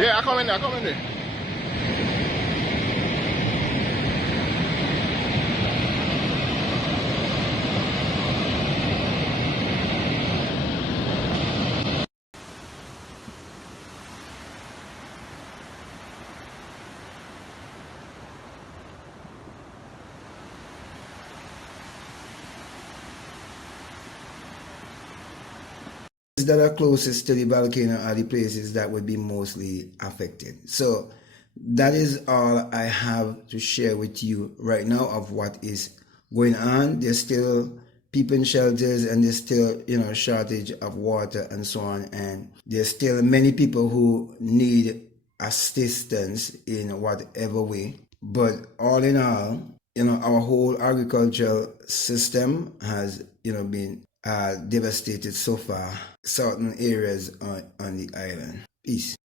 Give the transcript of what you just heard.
Yeah, I come in there, I come in there. That are closest to the volcano are the places that would be mostly affected. So that is all I have to share with you right now of what is going on. There's still people in shelters, and there's still shortage of water and so on, and there's still many people who need assistance in whatever way. But all in all, our whole agricultural system has been devastated so far, certain areas on the island. Peace.